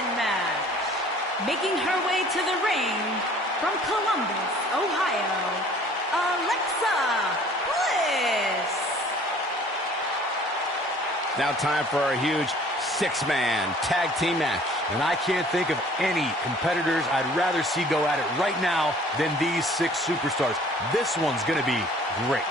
elimination match. Making her way to the ring from Columbus, Ohio, Alexa Bliss. Now time for our huge six-man tag team match. And I can't think of any competitors I'd rather see go at it right now than these six superstars. This one's going to be great.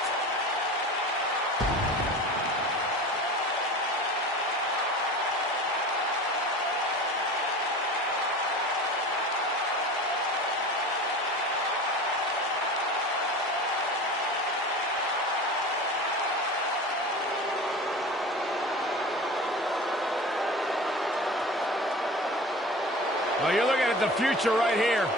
Well, you're looking at the future right here.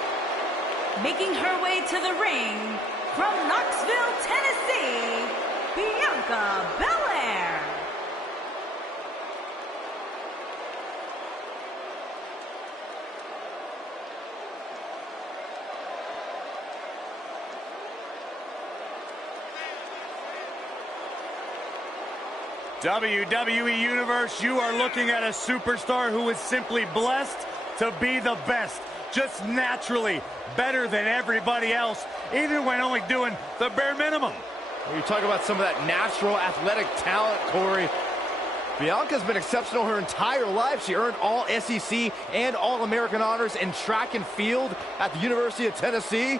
Making her way to the ring from Knoxville, Tennessee, Bianca Belair. WWE Universe, you are looking at a superstar who is simply blessed to be the best, just naturally better than everybody else, even when only doing the bare minimum. When you talk about some of that natural athletic talent, Corey, Bianca's been exceptional her entire life. She earned all SEC and All-American honors in track and field at the University of Tennessee.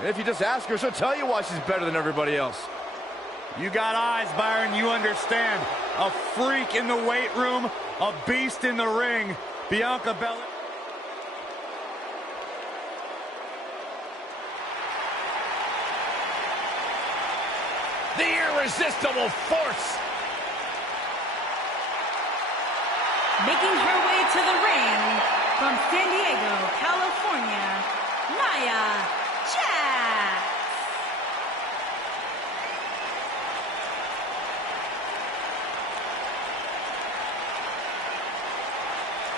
And if you just ask her, she'll tell you why she's better than everybody else. You got eyes, Byron, you understand. A freak in the weight room, a beast in the ring. Bianca Belair. The irresistible force. Making her way to the ring from San Diego, California, Nia Jax.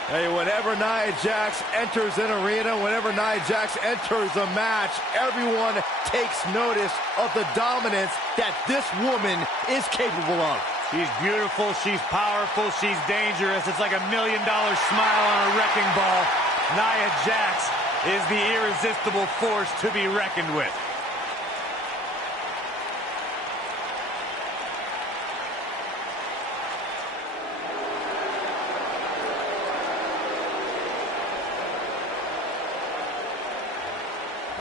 Hey, whenever Nia Jax enters an arena, whenever Nia Jax enters a match, everyone takes notice of the dominance that this woman is capable of. She's beautiful, she's powerful, she's dangerous. It's like $1 million smile on a wrecking ball. Nia Jax is the irresistible force to be reckoned with.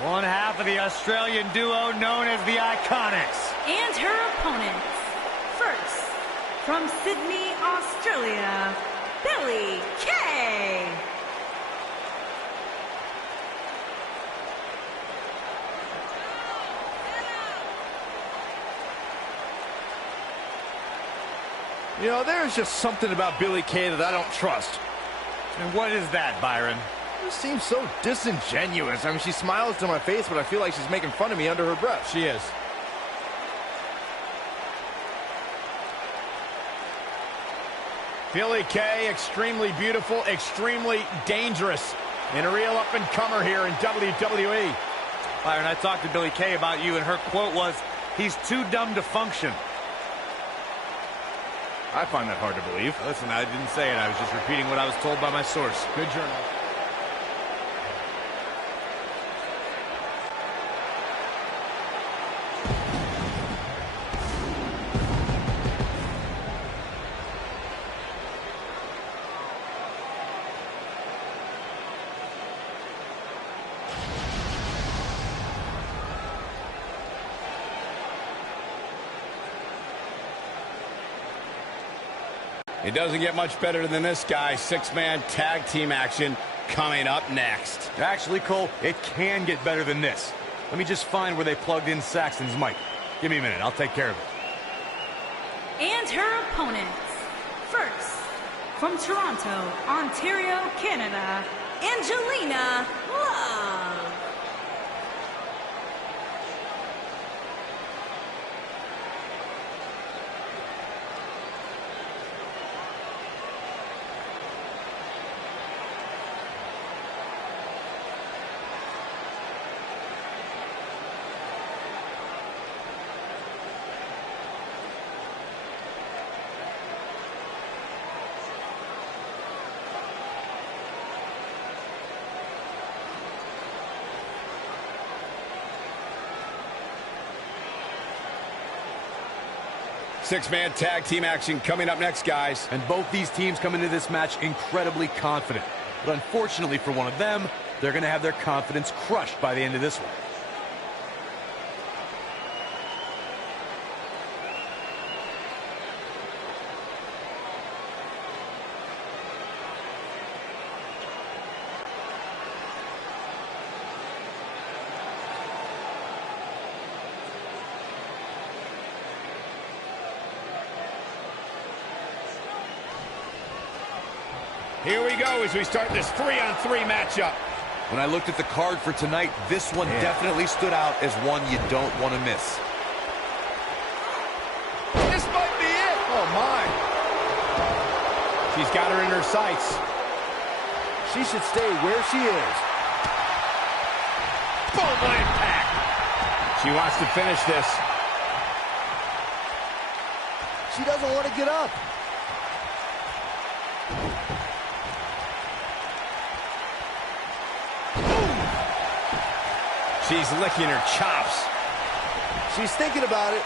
One half of the Australian duo known as the Iconics. And her opponents. First, from Sydney, Australia, Billie Kay. You know, there's just something about Billie Kay that I don't trust. And what is that, Byron? It seems so disingenuous. I mean, she smiles to my face, but I feel like she's making fun of me under her breath. She is. Billie Kay, extremely beautiful, extremely dangerous, and a real up-and-comer here in WWE. Byron, I talked to Billie Kay about you, and her quote was, "He's too dumb to function." I find that hard to believe. Listen, I didn't say it. I was just repeating what I was told by my source. Good journal. It doesn't get much better than this, guy. Six-man tag team action coming up next. Actually, Cole, it can get better than this. Let me just find where they plugged in Saxton's mic. Give me a minute. I'll take care of it. And her opponents. First, from Toronto, Ontario, Canada, Angelina Love. Six-man tag team action coming up next, guys. And both these teams come into this match incredibly confident. But unfortunately for one of them, they're going to have their confidence crushed by the end of this one. Here we go as we start this 3-on-3 matchup. When I looked at the card for tonight, this one definitely stood out as one you don't want to miss. This might be it. Oh, my. She's got her in her sights. She should stay where she is. Boom, what impact. She wants to finish this. She doesn't want to get up. She's licking her chops. She's thinking about it.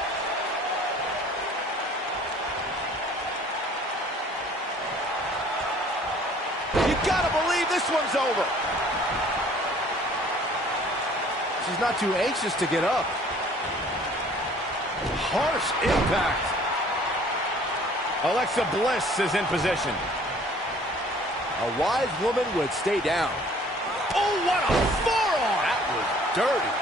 You gotta believe this one's over. She's not too anxious to get up. Harsh impact. Alexa Bliss is in position. A wise woman would stay down. Oh, what a forearm! That was dirty.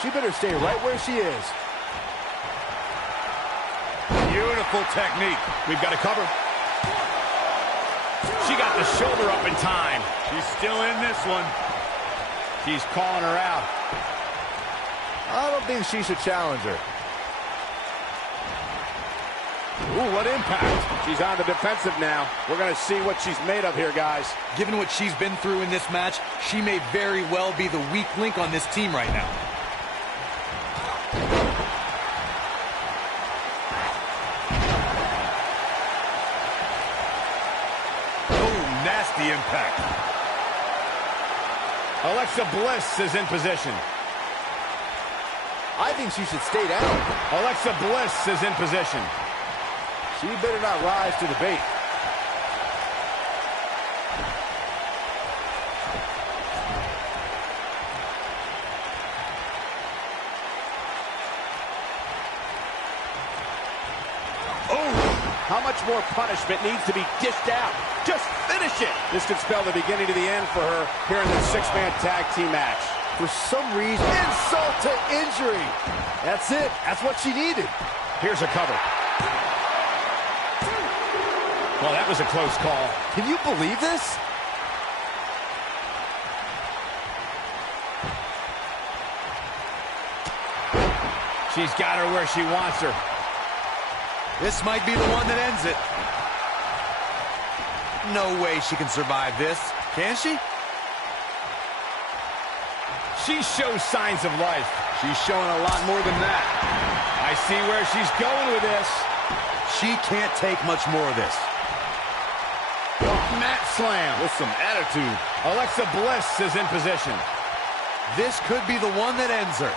She better stay right where she is. Beautiful technique. We've got to cover. She got the shoulder up in time. She's still in this one. She's calling her out. I don't think she should challenge her. Ooh, what impact. She's on the defensive now. We're going to see what she's made of here, guys. Given what she's been through in this match, she may very well be the weak link on this team right now. Oh, nasty impact. Alexa Bliss is in position. I think she should stay down. Alexa Bliss is in position. She better not rise to the bait. Oh! How much more punishment needs to be dished out? Just finish it! This could spell the beginning to the end for her here in this six-man tag team match. For some reason, insult to injury. That's it. That's what she needed. Here's a cover. Well, that was a close call. Can you believe this? She's got her where she wants her. This might be the one that ends it. No way she can survive this, can she? She shows signs of life. She's showing a lot more than that. I see where she's going with this. She can't take much more of this. Mat slam with some attitude. Alexa Bliss is in position. This could be the one that ends her.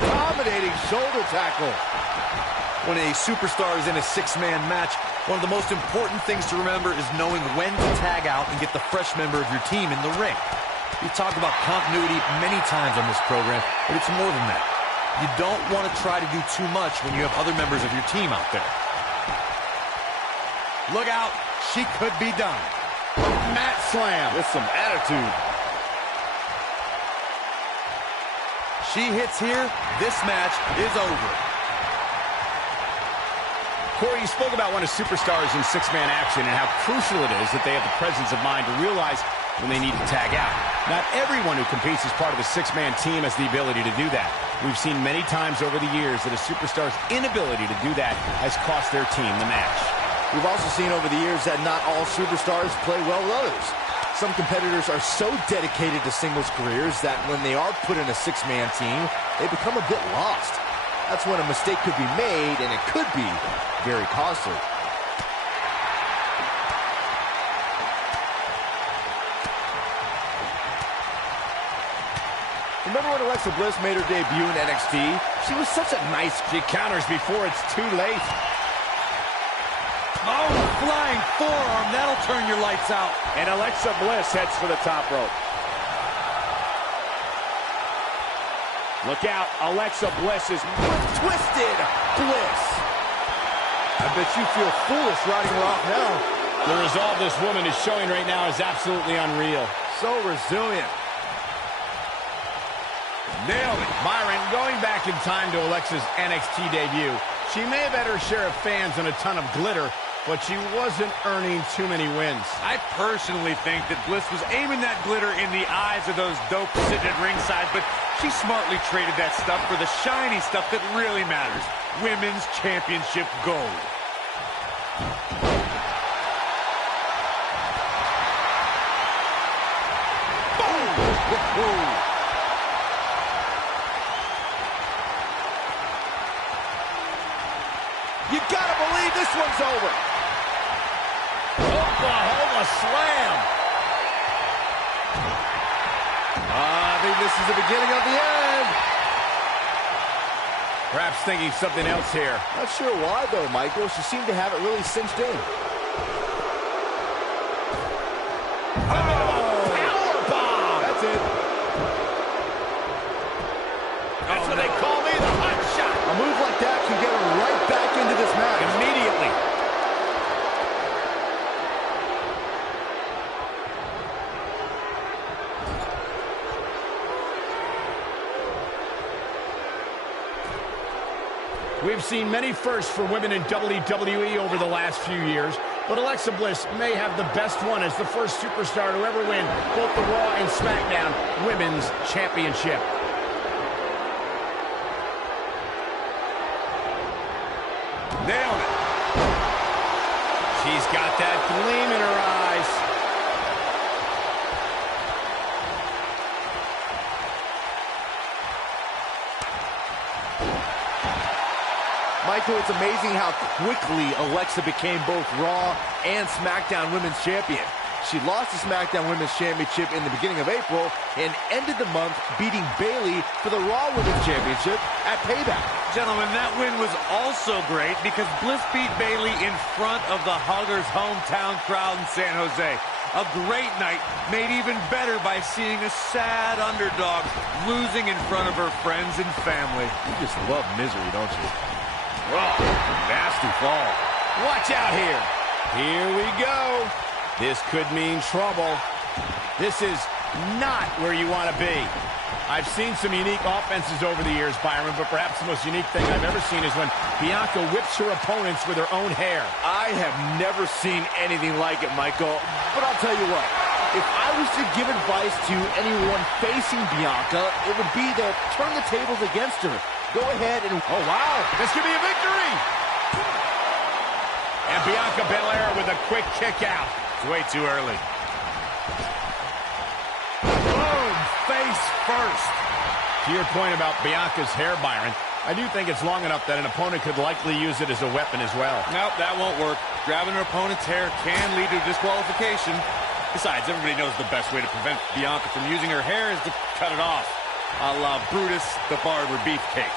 Dominating shoulder tackle. When a superstar is in a six-man match, one of the most important things to remember is knowing when to tag out and get the fresh member of your team in the ring. We've talked about continuity many times on this program, but it's more than that. You don't want to try to do too much when you have other members of your team out there. Look out, she could be done. Mat slam with some attitude. She hits here, this match is over. Corey, you spoke about one of superstars in six-man action and how crucial it is that they have the presence of mind to realize when they need to tag out. Not everyone who competes as part of a six-man team has the ability to do that. We've seen many times over the years that a superstar's inability to do that has cost their team the match. We've also seen over the years that not all superstars play well with others. Some competitors are so dedicated to singles careers that when they are put in a six-man team, they become a bit lost. That's when a mistake could be made, and it could be very costly. Remember when Alexa Bliss made her debut in NXT? She was such a nice... She counters before it's too late. Oh, flying forearm. That'll turn your lights out. And Alexa Bliss heads for the top rope. Look out, Alexa Bliss is Twisted Bliss. I bet you feel foolish riding her off now. the resolve this woman is showing right now is absolutely unreal. So resilient. Nailed it. Byron, going back in time to Alexa's NXT debut, she may have had her share of fans and a ton of glitter, but she wasn't earning too many wins. I personally think that Bliss was aiming that glitter in the eyes of those dopes sitting at ringside, but she smartly traded that stuff for the shiny stuff that really matters. Women's Championship gold. Boom! You gotta believe this one's over. Oklahoma slam. I think this is the beginning of the end. Perhaps thinking something else here. Not sure why, though, Michael. She seemed to have it really cinched in. Powerbomb. That's it. That's what they call me, the hot shot. A move like that can get her right back into this match. Immediately. We've seen many firsts for women in WWE over the last few years, but Alexa Bliss may have the best one as the first superstar to ever win both the Raw and SmackDown Women's Championship. Nailed it. She's got that gleam in her eyes. Michael, it's amazing how quickly Alexa became both Raw and SmackDown Women's Champion. She lost the SmackDown Women's Championship in the beginning of April and ended the month beating Bayley for the Raw Women's Championship at Payback. Gentlemen, that win was also great because Bliss beat Bayley in front of the Huggers' hometown crowd in San Jose. A great night made even better by seeing a sad underdog losing in front of her friends and family. You just love misery, don't you? Oh, nasty fall. Watch out here. Here we go. This could mean trouble. This is not where you want to be. I've seen some unique offenses over the years, Byron, but perhaps the most unique thing I've ever seen is when Bianca whips her opponents with her own hair. I have never seen anything like it, Michael. But I'll tell you what, if I was to give advice to anyone facing Bianca, it would be to turn the tables against her. Go ahead and... Oh, wow. This could be a victory. And Bianca Belair with a quick kick out. It's way too early. Boom, face first. To your point about Bianca's hair, Byron, I do think it's long enough that an opponent could likely use it as a weapon as well. Nope, that won't work. Grabbing her opponent's hair can lead to disqualification. Besides, everybody knows the best way to prevent Bianca from using her hair is to cut it off. A la Brutus the Barber Beefcake.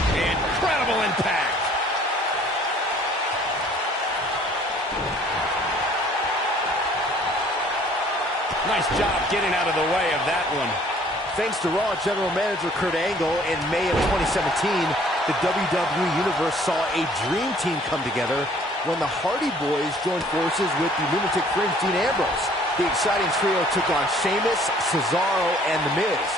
Incredible impact. Nice job getting out of the way of that one. Thanks to Raw General Manager Kurt Angle, in May of 2017, the WWE Universe saw a dream team come together when the Hardy Boys joined forces with the Lunatic Fringe Dean Ambrose. The exciting trio took on Sheamus, Cesaro, and The Miz.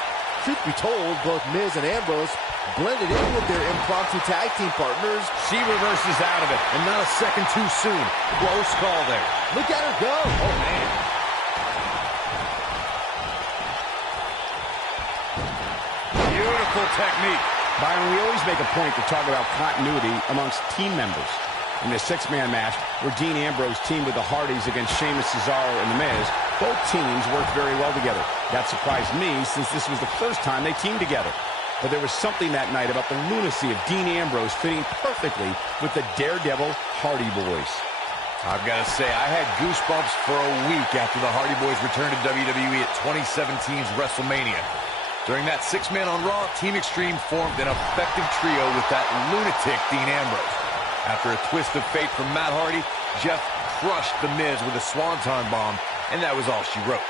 Truth be told, both Miz and Ambrose blended in with their impromptu tag team partners. She reverses out of it. And not a second too soon. Close call there. Look at her go. Oh, man. Beautiful technique. Byron, we always make a point to talk about continuity amongst team members. In the six-man match, where Dean Ambrose teamed with the Hardys against Sheamus, Cesaro, and The Miz, both teams worked very well together. That surprised me, since this was the first time they teamed together. But there was something that night about the lunacy of Dean Ambrose fitting perfectly with the Daredevil Hardy Boys. I've got to say, I had goosebumps for a week after the Hardy Boys returned to WWE at 2017's WrestleMania. During that six-man on Raw, Team Extreme formed an effective trio with that lunatic Dean Ambrose. After a twist of fate from Matt Hardy, Jeff crushed The Miz with a swanton bomb, and that was all she wrote.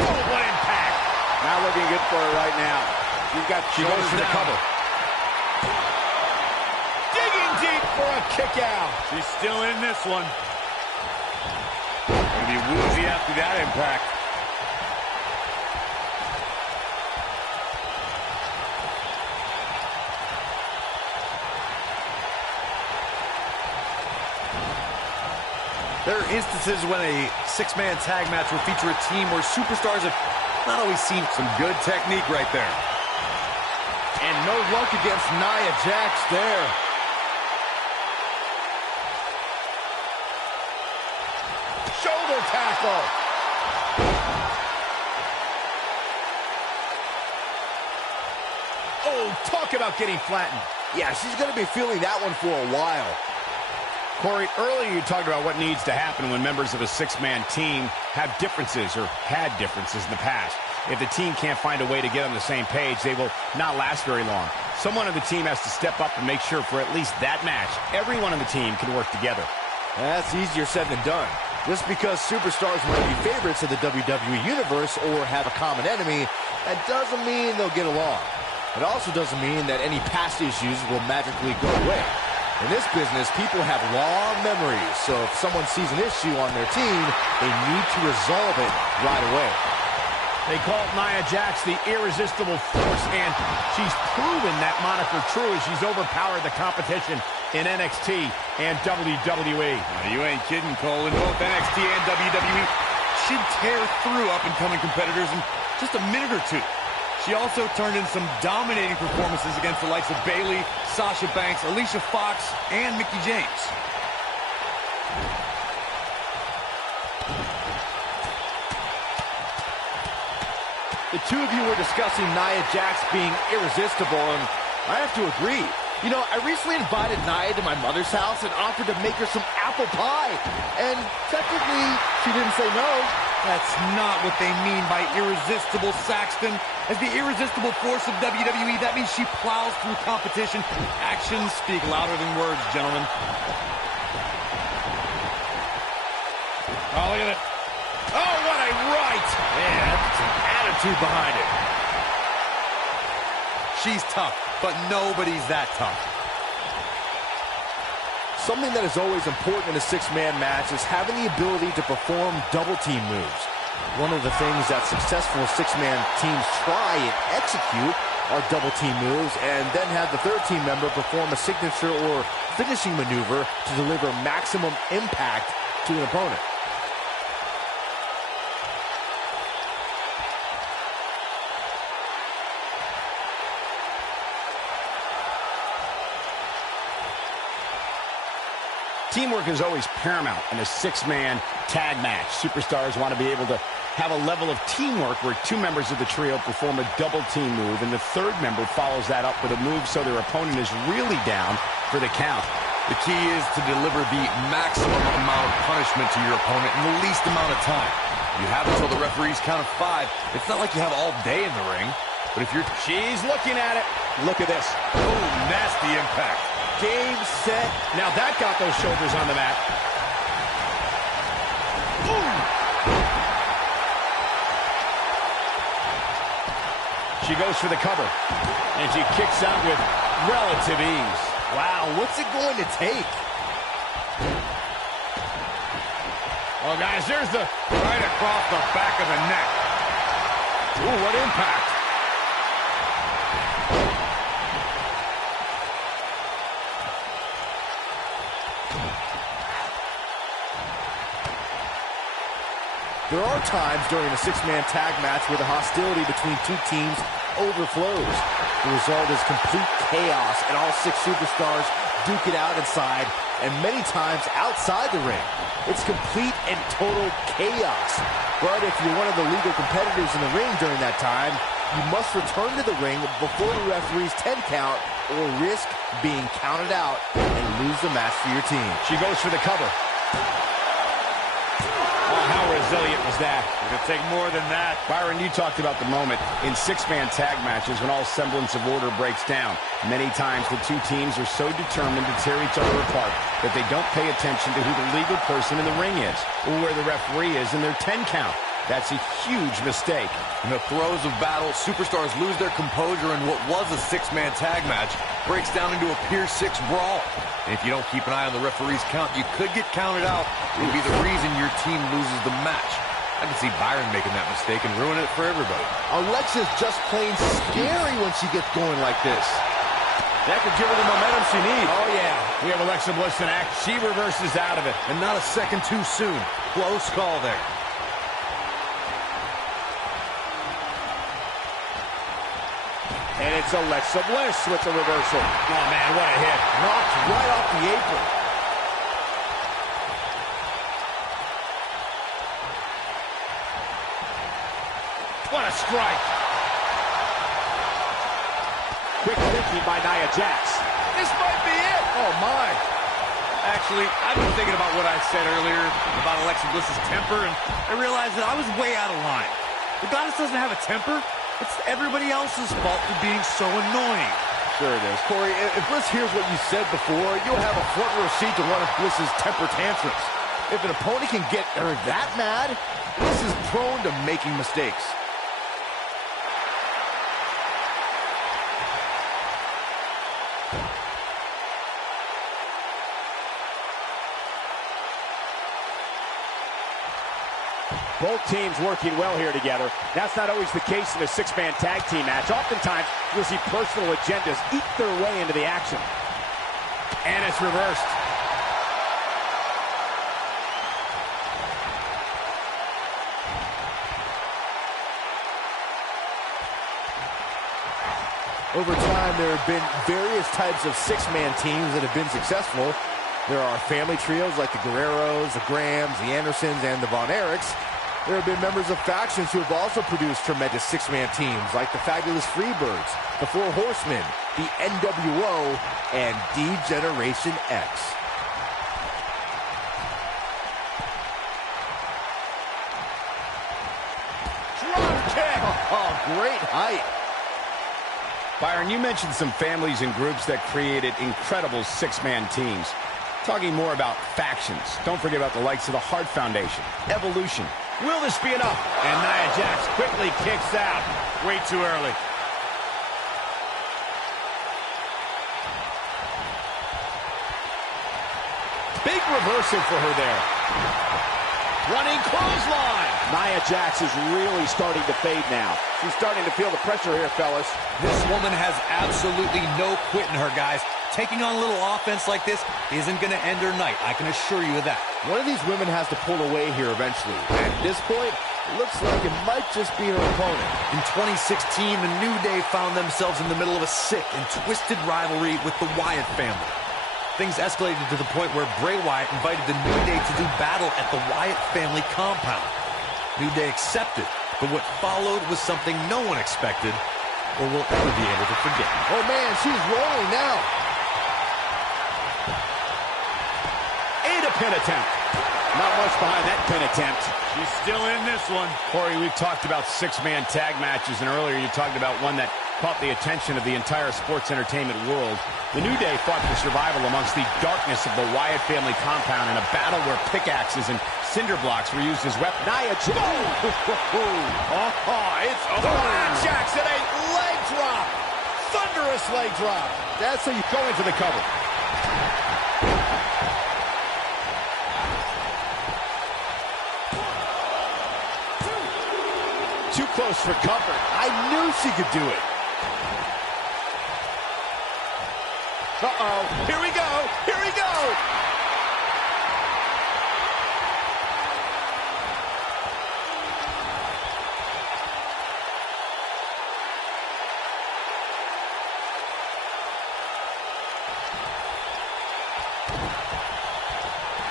Oh, what impact! Not looking good for her right now. She goes for the cover. Digging deep for a kick out. She's still in this one. Gonna be woozy after that impact. There are instances when a six-man tag match will feature a team where superstars have not always seen some good technique right there. And no luck against Nia Jax there. Shoulder tackle. Oh, talk about getting flattened. Yeah, she's going to be feeling that one for a while. Corey, earlier you talked about what needs to happen when members of a six-man team have differences or had differences in the past. If the team can't find a way to get on the same page, they will not last very long. Someone on the team has to step up and make sure for at least that match, everyone on the team can work together. That's easier said than done. Just because superstars want to be favorites of the WWE Universe or have a common enemy, that doesn't mean they'll get along. It also doesn't mean that any past issues will magically go away. In this business, people have long memories, so if someone sees an issue on their team, they need to resolve it right away. They call Nia Jax the irresistible force, and she's proven that moniker true as she's overpowered the competition in NXT and WWE. Now, you ain't kidding, Cole. In both NXT and WWE, she'd tear through up-and-coming competitors in just a minute or two. She also turned in some dominating performances against the likes of Bayley, Sasha Banks, Alicia Fox, and Mickie James. The two of you were discussing Nia Jax being irresistible, and I have to agree. You know, I recently invited Nia to my mother's house and offered to make her some apple pie. And technically, she didn't say no. That's not what they mean by irresistible, Saxton. As the irresistible force of WWE, that means she plows through competition. Actions speak louder than words, gentlemen. Oh, look at it. Oh, what a right! Man, that's an attitude behind it. She's tough, but nobody's that tough. Something that is always important in a six-man match is having the ability to perform double-team moves. One of the things that successful six-man teams try and execute are double-team moves, and then have the third team member perform a signature or finishing maneuver to deliver maximum impact to an opponent. Teamwork is always paramount in a six-man tag match. Superstars want to be able to have a level of teamwork where two members of the trio perform a double-team move, and the third member follows that up with a move so their opponent is really down for the count. The key is to deliver the maximum amount of punishment to your opponent in the least amount of time. You have until the referee's count of 5. It's not like you have all day in the ring, but if you're... She's looking at it. Look at this. Oh, nasty impact. Game, set. Now that got those shoulders on the mat. Ooh. She goes for the cover, and she kicks out with relative ease. Wow, what's it going to take? Oh, guys, there's the... Right across the back of the neck. Ooh, what impact. There are times during a six-man tag match where the hostility between two teams overflows. The result is complete chaos, and all six superstars duke it out inside, and many times outside the ring. It's complete and total chaos. But if you're one of the legal competitors in the ring during that time, You must return to the ring before the referee's 10 count or risk being counted out and lose the match for your team. She goes for the cover. Oh, how resilient was that? It'll take more than that. Byron, you talked about the moment in six-man tag matches when all semblance of order breaks down. Many times the two teams are so determined to tear each other apart that they don't pay attention to who the legal person in the ring is or where the referee is in their 10 count. That's a huge mistake. In the throes of battle, superstars lose their composure, and what was a six-man tag match breaks down into a Pier 6 brawl. And if you don't keep an eye on the referee's count, you could get counted out and be the reason your team loses the match. I can see Byron making that mistake and ruining it for everybody. Alexa's just plain scary when she gets going like this. That could give her the momentum she needs. Oh, yeah. We have Alexa Bliss in act. She reverses out of it. And not a second too soon. Close call there. And it's Alexa Bliss with the reversal. Oh, man, what a hit. Knocked right off the apron. What a strike. Quick thinking by Nia Jax. This might be it. Oh, my. Actually, I've been thinking about what I said earlier about Alexa Bliss's temper, and I realized that I was way out of line. The goddess doesn't have a temper. It's everybody else's fault for being so annoying. Sure it is. Corey, if Bliss hears what you said before, you'll have a front row seat to one of Bliss's temper tantrums. If an opponent can get her that mad, Bliss is prone to making mistakes. Both teams working well here together. That's not always the case in a six-man tag team match. Oftentimes, you'll see personal agendas eat their way into the action. And it's reversed. Over time, there have been various types of six-man teams that have been successful. There are family trios like the Guerreros, the Grahams, the Andersons, and the Von Erichs. There have been members of factions who have also produced tremendous six-man teams, like the Fabulous Freebirds, the Four Horsemen, the NWO, and D-Generation X. Drop kick! Oh, great height. Byron, you mentioned some families and groups that created incredible six-man teams. Talking more about factions, don't forget about the likes of the Hart Foundation, Evolution. Will this be enough? And Nia Jax quickly kicks out. Way too early. Big reversal for her there. Running clothesline. Nia Jax is really starting to fade now. She's starting to feel the pressure here, fellas. This woman has absolutely no quit in her, guys. Taking on a little offense like this isn't going to end her night. I can assure you of that. One of these women has to pull away here eventually. And at this point, it looks like it might just be her opponent. In 2016, the New Day found themselves in the middle of a sick and twisted rivalry with the Wyatt family. Things escalated to the point where Bray Wyatt invited the New Day to do battle at the Wyatt family compound. New Day accepted, but what followed was something no one expected or will ever be able to forget. Oh man, she's rolling now. And a pin attempt. Not much behind that pin attempt. She's still in this one. Corey, we've talked about six-man tag matches, and earlier you talked about one that caught the attention of the entire sports entertainment world. The New Day fought for survival amongst the darkness of the Wyatt family compound in a battle where pickaxes and cinder blocks were used as weapons. Nia Jax. It's over. Nia Jax and a leg drop. Thunderous leg drop. That's how you Go in for the cover. Too close for comfort. I knew she could do it. Uh-oh. Here we go. Here we go.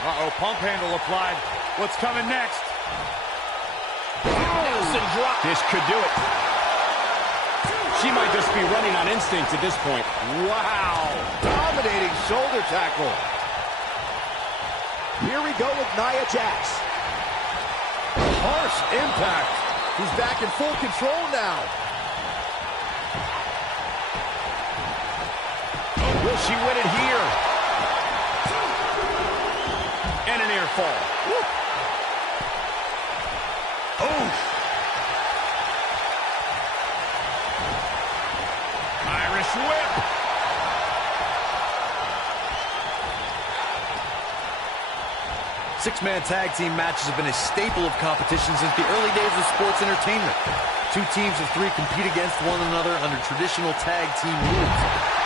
Uh-oh, pump handle applied. What's coming next? Nelson drop. This could do it. She might just be running on instinct at this point. Wow. Dominating shoulder tackle. Here we go with Nia Jax. Harsh impact. He's back in full control now. Will she win it here? And a near fall. Oh! Irish whip. Six-man tag team matches have been a staple of competition since the early days of sports entertainment. Two teams of three compete against one another under traditional tag team rules.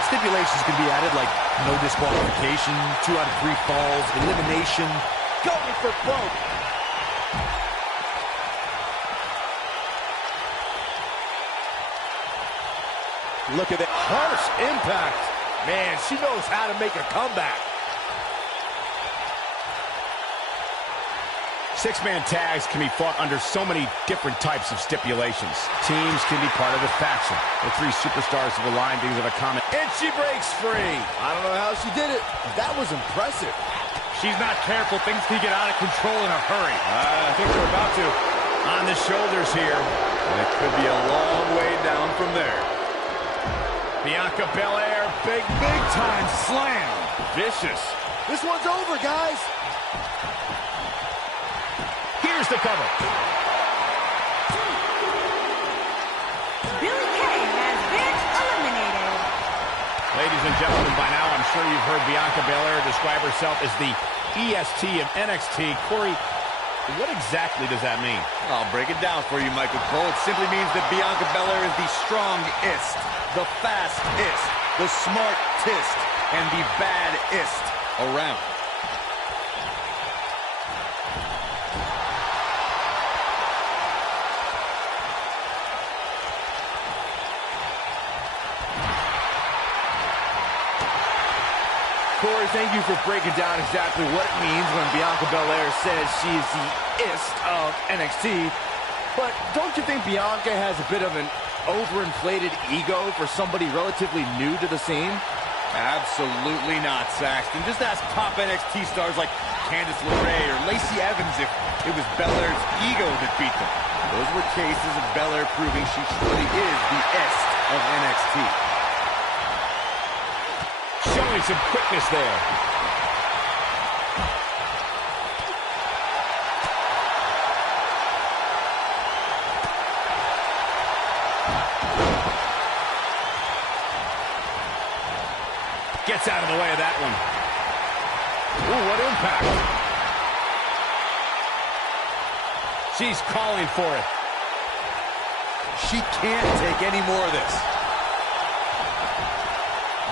Stipulations can be added like no disqualification, 2 out of 3 falls, elimination. Going for broke. Look at that harsh impact. Man, she knows how to make a comeback. Six-man tags can be fought under so many different types of stipulations. Teams can be part of a faction. The 3 superstars have aligned because of a common... And she breaks free. I don't know how she did it, but that was impressive. She's not careful. Things can get out of control in a hurry. I think they're about to. On the shoulders here. And it could be a long way down from there. Bianca Belair, big time slam. Vicious. This one's over, guys. Here's the cover. Billie Kay has been eliminated. Ladies and gentlemen, by now I'm sure you've heard Bianca Belair describe herself as the EST of NXT. Corey, what exactly does that mean? I'll break it down for you, Michael Cole. It simply means that Bianca Belair is the strongest, the fastest, the smartest, and the baddest around. Corey, thank you for breaking down exactly what it means when Bianca Belair says she is the ist of NXT. But don't you think Bianca has a bit of an overinflated ego for somebody relatively new to the scene? Absolutely not, Saxton. Just ask top NXT stars like Candice LeRae or Lacey Evans if it was Belair's ego that beat them. Those were cases of Belair proving she truly is the est of NXT. Showing some quickness there. Gets out of the way of that one. Ooh, what impact. She's calling for it. She can't take any more of this.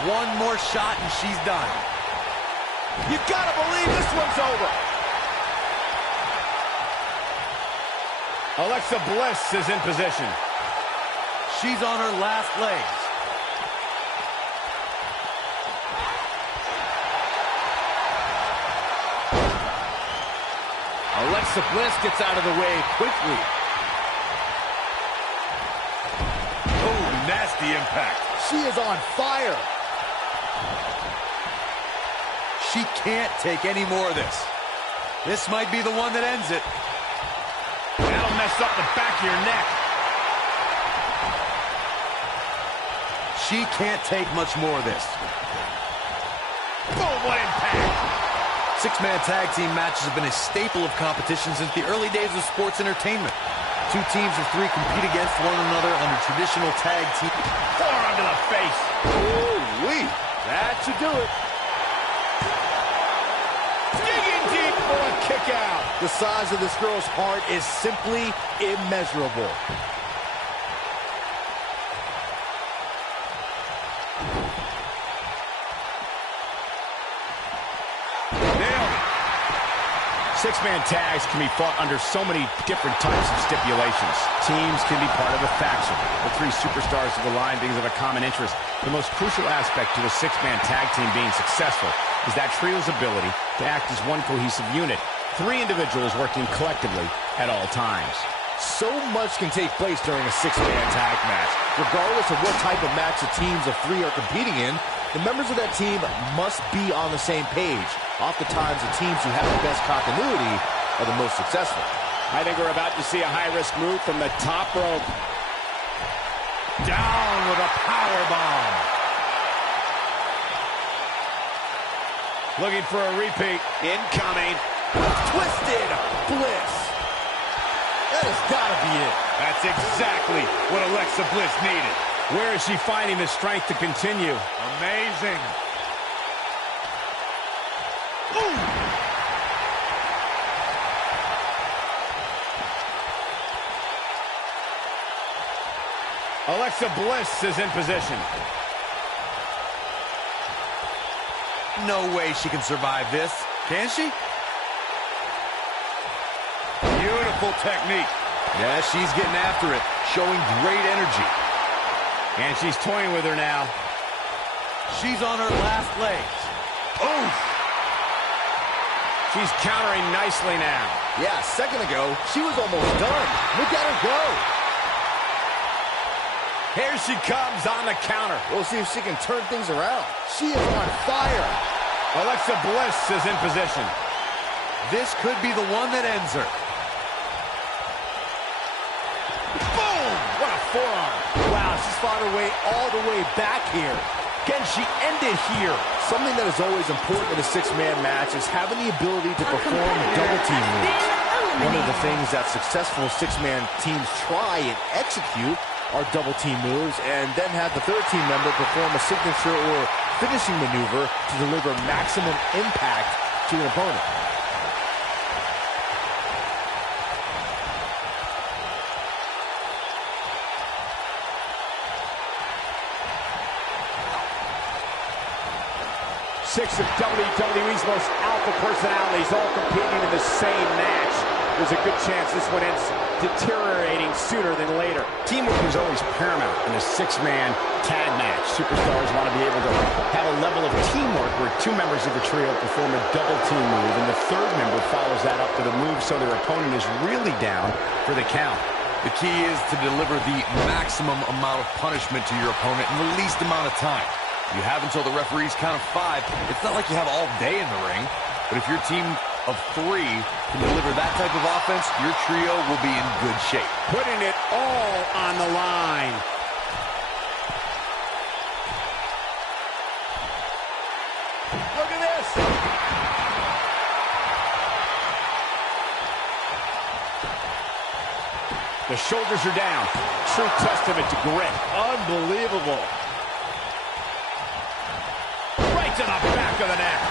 One more shot and she's done. You gotta believe this one's over. Alexa Bliss is in position. She's on her last legs. Alexa Bliss gets out of the way quickly. Oh, nasty impact. She is on fire. She can't take any more of this. This might be the one that ends it. That'll mess up the back of your neck. She can't take much more of this. Boom, what impact. Six-man tag team matches have been a staple of competition since the early days of sports entertainment. 2 teams of 3 compete against one another under traditional tag team. Forearm to the face. Ooh-wee. That should do it. Digging deep for a kick out. The size of this girl's heart is simply immeasurable. Six-man tags can be fought under so many different types of stipulations. Teams can be part of a faction. The 3 superstars have aligned because of a common interest. The most crucial aspect to a six-man tag team being successful is that trio's ability to act as one cohesive unit. 3 individuals working collectively at all times. So much can take place during a six-man tag match. Regardless of what type of match the teams of three are competing in, the members of that team must be on the same page. Oftentimes, the teams who have the best continuity are the most successful. I think we're about to see a high-risk move from the top rope. Down with a power bomb. Looking for a repeat. Incoming. Twisted Bliss. That has got to be it. That's exactly what Alexa Bliss needed. Where is she finding the strength to continue? Amazing. Ooh. Alexa Bliss is in position. No way she can survive this. Can she? Beautiful technique. Yeah, she's getting after it, showing great energy. And she's toying with her now. She's on her last legs. Ooh! She's countering nicely now. Yeah, a second ago, she was almost done. Look at her go. Here she comes on the counter. We'll see if she can turn things around. She is on fire. Alexa Bliss is in position. This could be the one that ends her. Boom! What a forearm. Wow, she's fought her way all the way back here. Can she end it here? Something that is always important in a six-man match is having the ability to perform double team moves. One of the things that successful six-man teams try and execute are double team moves, and then have the third team member perform a signature or finishing maneuver to deliver maximum impact to an opponent. Six of WWE's most alpha personalities all competing in the same match. There's a good chance this one ends deteriorating sooner than later. Teamwork is always paramount in a six-man tag match. Superstars want to be able to have a level of teamwork where two members of the trio perform a double team move, and the third member follows that up with a move so their opponent is really down for the count. The key is to deliver the maximum amount of punishment to your opponent in the least amount of time. You have until the referee's count of 5. It's not like you have all day in the ring, but if your team of 3 can deliver that type of offense, your trio will be in good shape. Putting it all on the line. Look at this. The shoulders are down. True testament to grit. Unbelievable. Right to the back of the neck.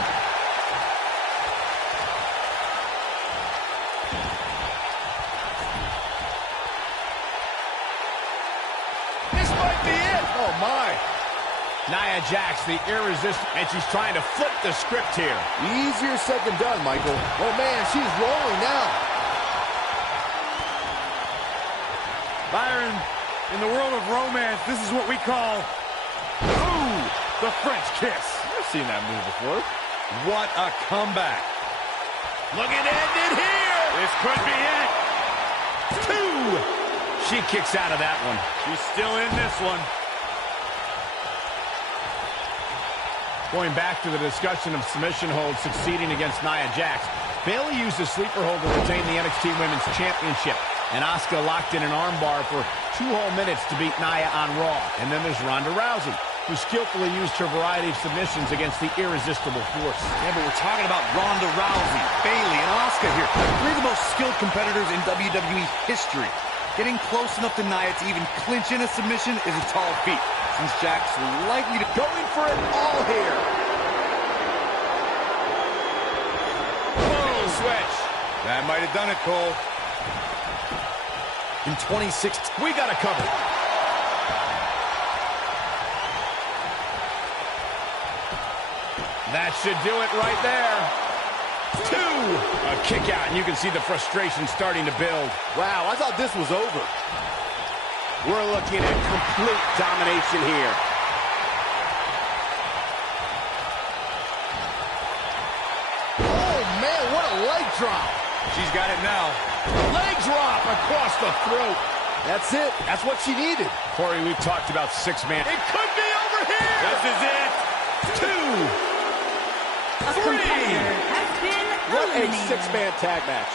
This might be it. Oh, my. Nia Jax, the irresistible, and she's trying to flip the script here. Easier said than done, Michael. Oh, man, she's rolling now. Byron, in the world of romance, this is what we call, ooh, the French kiss. I've seen that move before. What a comeback. Looking to end it here. This could be it. 2. She kicks out of that one. She's still in this one. Going back to the discussion of submission holds succeeding against Nia Jax, Bayley used a sleeper hold to retain the NXT Women's Championship, and Asuka locked in an armbar for 2 whole minutes to beat Nia on Raw. And then there's Ronda Rousey, who skillfully used her variety of submissions against the irresistible force. Yeah, but we're talking about Ronda Rousey, Bayley, and Asuka here. 3 of the most skilled competitors in WWE history. Getting close enough to Nia to even clinch in a submission is a tall feat, since Jax is likely to Going for it all here. Boom! Switch. That might have done it, Cole. in 2016. We got it covered. That should do it right there. 2. A kick out, and you can see the frustration starting to build. Wow, I thought this was over. We're looking at complete domination here. Oh, man, what a leg drop. She's got it now. Leg drop across the throat. That's it. That's what she needed. Corey, we've talked about six-man. It could be over here. This is it. 2. A competitor has been What a eliminated. six-man tag match.